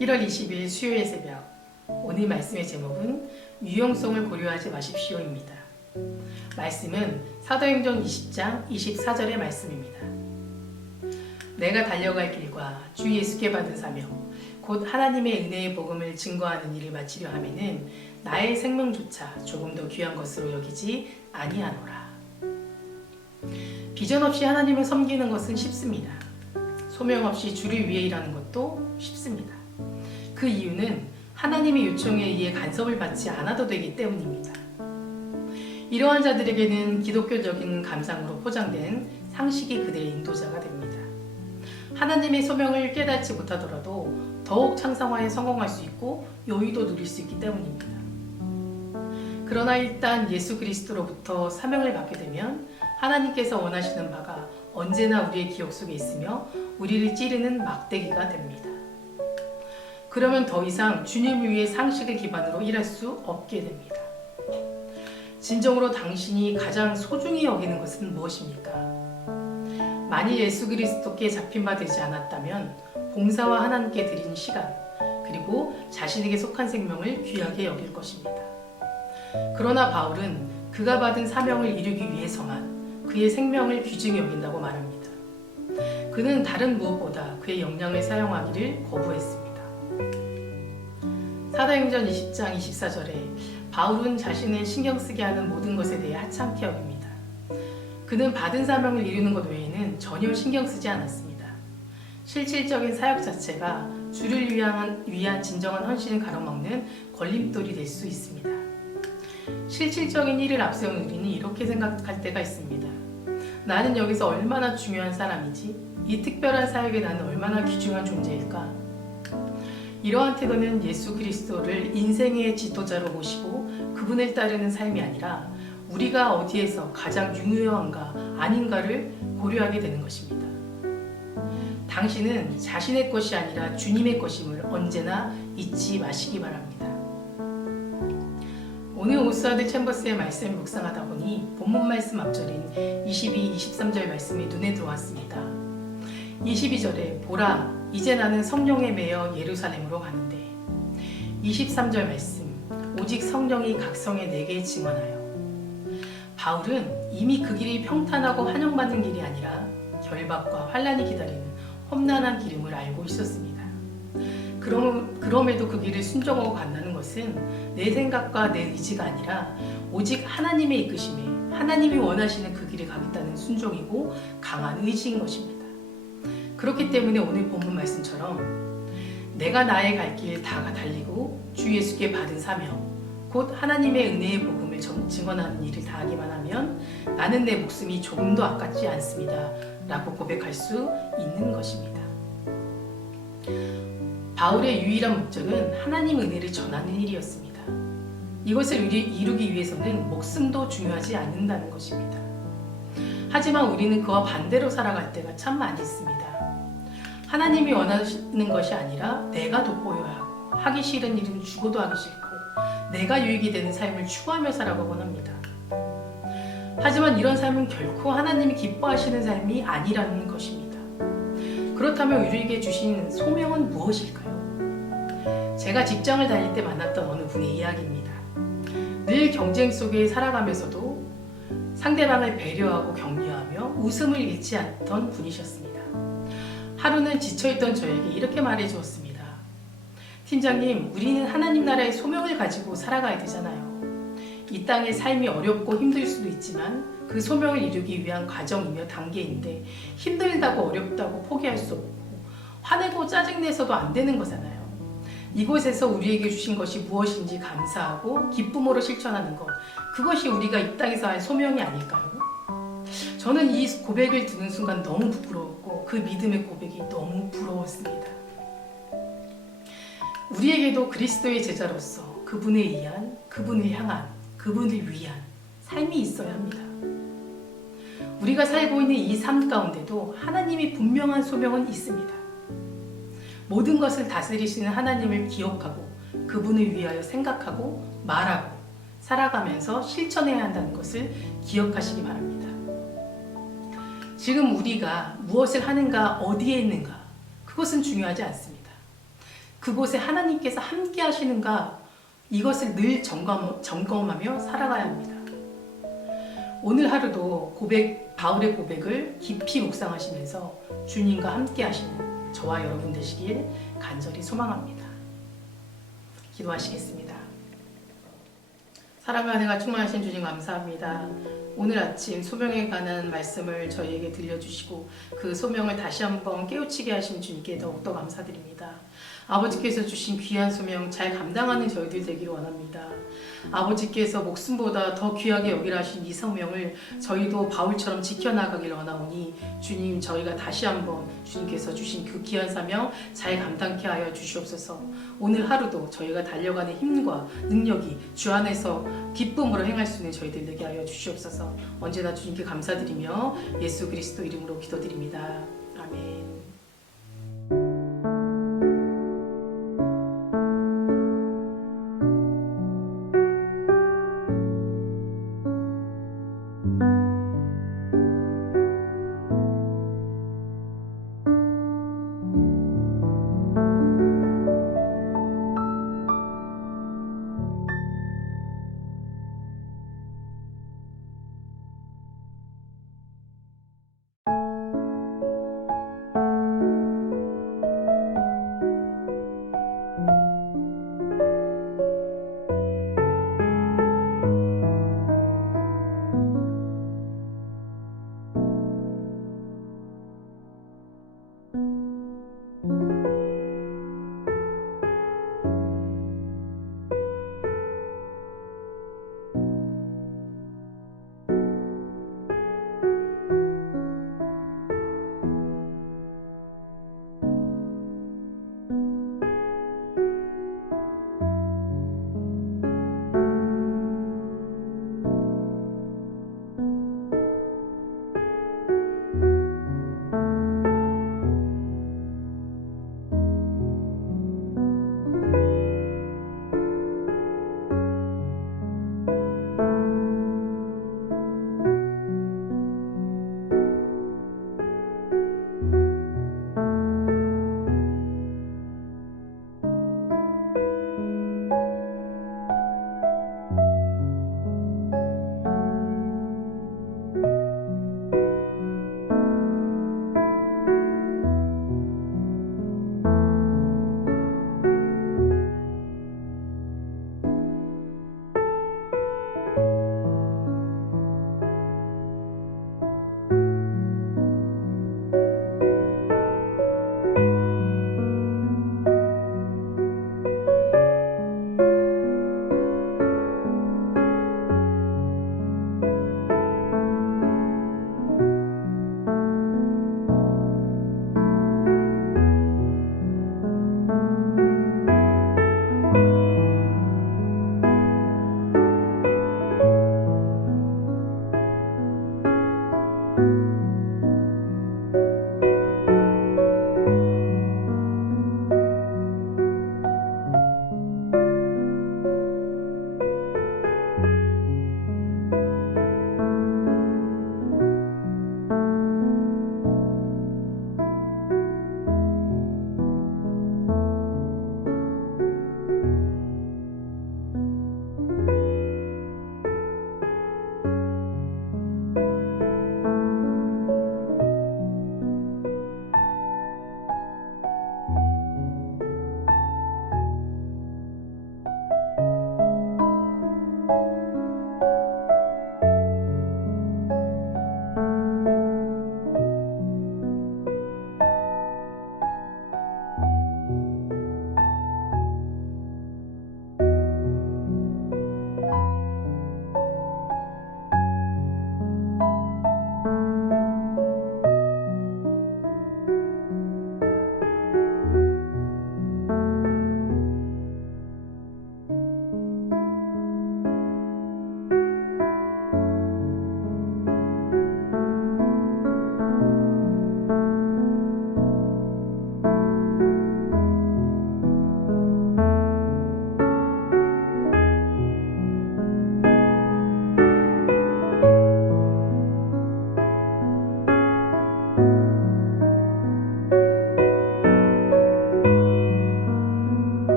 1월 20일 수요일 새벽, 오늘 말씀의 제목은 유용성을 고려하지 마십시오입니다. 말씀은 사도행전 20장 24절의 말씀입니다. 내가 달려갈 길과 주 예수께 받은 사명, 곧 하나님의 은혜의 복음을 증거하는 일을 마치려 하면은 나의 생명조차 조금 더 귀한 것으로 여기지 아니하노라. 비전 없이 하나님을 섬기는 것은 쉽습니다. 소명 없이 주를 위해 일하는 것도 쉽습니다. 그 이유는 하나님의 요청에 의해 간섭을 받지 않아도 되기 때문입니다. 이러한 자들에게는 기독교적인 감상으로 포장된 상식이 그들의 인도자가 됩니다. 하나님의 소명을 깨닫지 못하더라도 더욱 창성화에 성공할 수 있고 여유도 누릴 수 있기 때문입니다. 그러나 일단 예수 그리스도로부터 사명을 받게 되면 하나님께서 원하시는 바가 언제나 우리의 기억 속에 있으며 우리를 찌르는 막대기가 됩니다. 그러면 더 이상 주님을 위해 상식을 기반으로 일할 수 없게 됩니다. 진정으로 당신이 가장 소중히 여기는 것은 무엇입니까? 만일 예수 그리스도께 잡힌 바 되지 않았다면 봉사와 하나님께 드리는 시간, 그리고 자신에게 속한 생명을 귀하게 여길 것입니다. 그러나 바울은 그가 받은 사명을 이루기 위해서만 그의 생명을 귀중히 여긴다고 말합니다. 그는 다른 무엇보다 그의 역량을 사용하기를 거부했습니다. 사도행전 20장 24절에 바울은 자신을 신경 쓰게 하는 모든 것에 대해 하찮게 여깁니다. 그는 받은 사명을 이루는 것 외에는 전혀 신경 쓰지 않았습니다. 실질적인 사역 자체가 주를 위한 진정한 헌신을 가로막는 걸림돌이 될 수 있습니다. 실질적인 일을 앞세운 우리는 이렇게 생각할 때가 있습니다. 나는 여기서 얼마나 중요한 사람이지? 이 특별한 사역에 나는 얼마나 귀중한 존재일까? 이러한 태도는 예수 그리스도를 인생의 지도자로 모시고 그분을 따르는 삶이 아니라 우리가 어디에서 가장 유효한가 아닌가를 고려하게 되는 것입니다. 당신은 자신의 것이 아니라 주님의 것임을 언제나 잊지 마시기 바랍니다. 오늘 오스와드 챔버스의 말씀을 묵상하다 보니 본문 말씀 앞절인 22, 23절 말씀이 눈에 들어왔습니다. 22절에 보라, 이제 나는 성령에 매여 예루살렘으로 가는데 23절 말씀, 오직 성령이 각 성에 내게 증언하여. 바울은 이미 그 길이 평탄하고 환영받는 길이 아니라 결박과 환란이 기다리는 험난한 길임을 알고 있었습니다. 그럼에도 그 길을 순종하고 간다는 것은 내 생각과 내 의지가 아니라 오직 하나님의 이끄심에 하나님이 원하시는 그 길을 가겠다는 순종이고 강한 의지인 것입니다. 그렇기 때문에 오늘 본문 말씀처럼 내가 나의 갈 길 다 달리고 주 예수께 받은 사명, 곧 하나님의 은혜의 복음을 증언하는 일을 다하기만 하면 나는 내 목숨이 조금도 아깝지 않습니다 라고 고백할 수 있는 것입니다. 바울의 유일한 목적은 하나님 은혜를 전하는 일이었습니다. 이것을 이루기 위해서는 목숨도 중요하지 않는다는 것입니다. 하지만 우리는 그와 반대로 살아갈 때가 참 많이 있습니다. 하나님이 원하시는 것이 아니라 내가 돋보여야 하고 하기 싫은 일은 죽어도 하기 싫고 내가 유익이 되는 삶을 추구하며 살아가곤 합니다. 하지만 이런 삶은 결코 하나님이 기뻐하시는 삶이 아니라는 것입니다. 그렇다면 우리에게 주신 소명은 무엇일까요? 제가 직장을 다닐 때 만났던 어느 분의 이야기입니다. 늘 경쟁 속에 살아가면서도 상대방을 배려하고 격려하며 웃음을 잃지 않던 분이셨습니다. 하루는 지쳐있던 저에게 이렇게 말해주었습니다. 팀장님, 우리는 하나님 나라의 소명을 가지고 살아가야 되잖아요. 이 땅의 삶이 어렵고 힘들 수도 있지만 그 소명을 이루기 위한 과정이며 단계인데 힘들다고 어렵다고 포기할 수 없고 화내고 짜증내서도 안 되는 거잖아요. 이곳에서 우리에게 주신 것이 무엇인지 감사하고 기쁨으로 실천하는 것, 그것이 우리가 이 땅에서 할 소명이 아닐까요? 저는 이 고백을 듣는 순간 너무 부끄러웠고 그 믿음의 고백이 너무 부러웠습니다. 우리에게도 그리스도의 제자로서 그분에 의한, 그분을 향한, 그분을 위한 삶이 있어야 합니다. 우리가 살고 있는 이 삶 가운데도 하나님이 분명한 소명은 있습니다. 모든 것을 다스리시는 하나님을 기억하고 그분을 위하여 생각하고 말하고 살아가면서 실천해야 한다는 것을 기억하시기 바랍니다. 지금 우리가 무엇을 하는가, 어디에 있는가, 그것은 중요하지 않습니다. 그곳에 하나님께서 함께 하시는가, 이것을 늘 점검하며 살아가야 합니다. 오늘 하루도 바울의 고백을 깊이 묵상하시면서 주님과 함께 하시는 저와 여러분 되시길 간절히 소망합니다. 기도하시겠습니다. 사랑과 은혜가 충만하신 주님 감사합니다. 오늘 아침 소명에 관한 말씀을 저희에게 들려주시고 그 소명을 다시 한번 깨우치게 하신 주님께 더욱더 감사드립니다. 아버지께서 주신 귀한 소명 잘 감당하는 저희들 되기를 원합니다. 아버지께서 목숨보다 더 귀하게 여기라 하신 이 소명을 저희도 바울처럼 지켜나가기를 원하오니 주님, 저희가 다시 한번 주님께서 주신 그 귀한 사명 잘 감당케 하여 주시옵소서. 오늘 하루도 저희가 달려가는 힘과 능력이 주 안에서 기쁨으로 행할 수 있는 저희들 되게 하여 주시옵소서. 언제나 주님께 감사드리며 예수 그리스도 이름으로 기도드립니다.